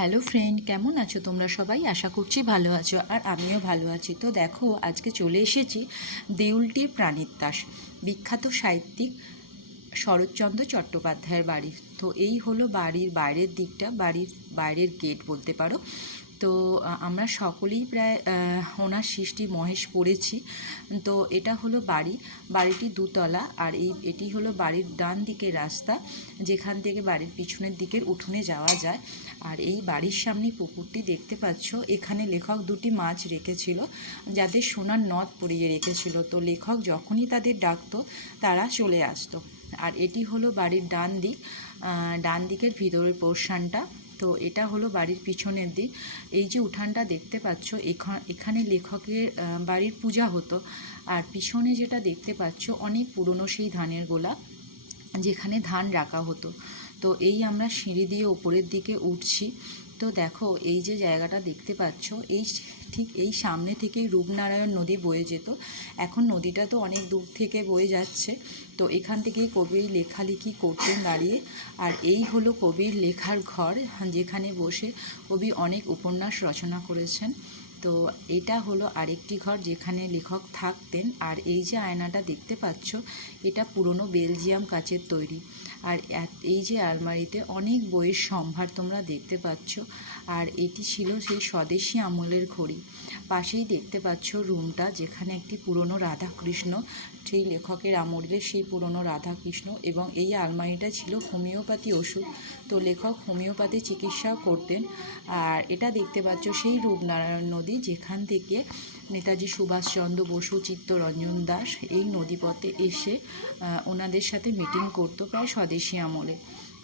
Hello friend, কেমন আছো তোমরা সবাই? আশা করছি ভালো আছো, আর আমিও ভালো আছি। তো দেখো, আজকে চলে এসেছি দেউলটির প্রাণিত্যাস, বিখ্যাত সাহিত্যিক শরৎচন্দ্র চট্টোপাধ্যায়ের বাড়ি। তো এই হলো বাড়ির বাইরের দিকটা, বাড়ির বাইরের গেট বলতে পারো। তো আমরা সকলেই প্রায় ওনার সৃষ্টি মহেশ পড়েছি। তো এটা হলো বাড়িটি দুতলা, আর এটি হলো বাড়ির ডান দিকের রাস্তা, যেখান থেকে বাড়ির পিছনের দিকের উঠোনে যাওয়া যায়। আর এই বাড়ির সামনে পুকুরটি দেখতে পাচ্ছ, এখানে লেখক দুটি মাছ রেখেছিল, যাদের সোনার নথ পরিয়ে রেখেছিল। তো লেখক যখনই তাদের ডাকতো তারা চলে আসতো। আর এটি হলো বাড়ির ডান দিকের ভিতরের পোর্শনটা। তো এটা হলো বাড়ির পিছনের দিক। এই যে উঠানটা দেখতে পাচ্ছ, এখানে লেখকের বাড়ির পূজা হতো। আর পিছনে যেটা দেখতে পাচ্ছ, অনেক পুরনো সেই ধানের গোলা, যেখানে ধান রাখা হতো। তো এই আমরা সিঁড়ি দিয়ে ওপরের দিকে উঠছি। তো দেখো, এই যে জায়গাটা দেখতে পাচ্ছ, ঠিক এই সামনে থেকেই রূপনারায়ণ নদী বয়ে যেত। এখন নদীটা তো অনেক দূর থেকে বয়ে যাচ্ছে। তো এখান থেকেই কবি লেখালেখি করতেন দাঁড়িয়ে। আর এই হলো কবির লেখার ঘর, যেখানে বসে কবি অনেক উপন্যাস রচনা করেছেন। তো এটা হলো আরেকটি ঘর যেখানে লেখক থাকতেন। আর এই যে আয়নাটা দেখতে পাচ্ছ, এটা পুরনো বেলজিয়াম কাচের তৈরি। আর এই যে আলমারিতে অনেক বইয়ের সম্ভার তোমরা দেখতে পাচ্ছ। আর এটি ছিল সেই স্বদেশি আমলের ঘড়ি। পাশেই দেখতে পাচ্ছ রুমটা, যেখানে একটি পুরনো রাধাকৃষ্ণ, সেই লেখকের আমলের সেই পুরনো রাধাকৃষ্ণ। এবং এই আলমারিটা ছিল হোমিওপ্যাথি ওষুধ। তো লেখক হোমিওপ্যাথি চিকিৎসাও করতেন। আর এটা দেখতে পাচ্ছ সেই রূপনারায়ণ নদী, যেখান থেকে নেতাজি সুভাষচন্দ্র বসু, চিত্তরঞ্জন দাস এই নদীপথে এসে ওনাদের সাথে মিটিং করতো প্রায় স্বদেশি আমলে।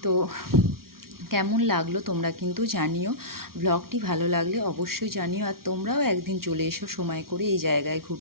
তো কেমন লাগলো তোমরা কিন্তু জানিও। ব্লগটি ভালো লাগলে অবশ্যই জানিও। আর তোমরাও একদিন চলে এসো সময় করে এই জায়গায় ঘুরতে।